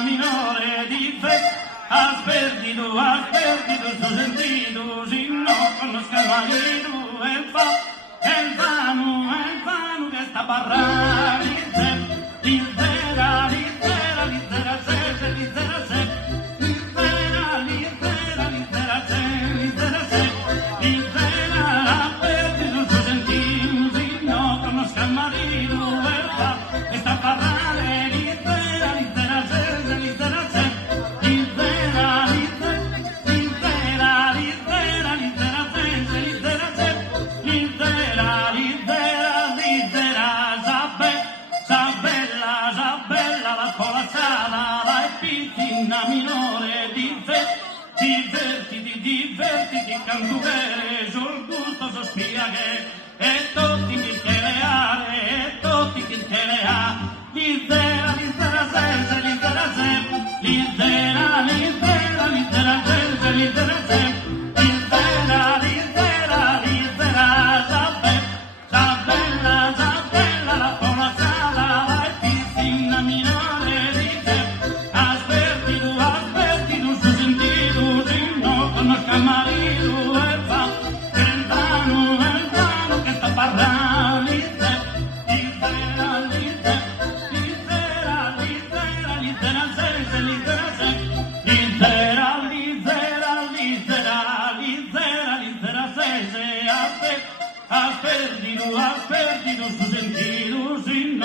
minore di fe, has perdido su sentido, si no conozca el marido, el vano que está barra, litera, perdido su sentido, si no conozca el marido, está barra. Minore di fe, divertiti, canturere, sul gusto sospirare, e tutti ti creare, e tutti ti crea, litera, senza, litera, se, litera, senza, litera, se, sabella, la polacciata, e piscina minore di fe, marido el vano que está parrando, litera, has perdido su sentido, si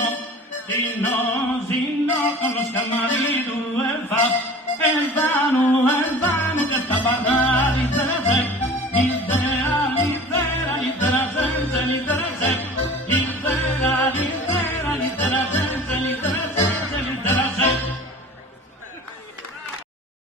no conozca al marido el vano que está parrando.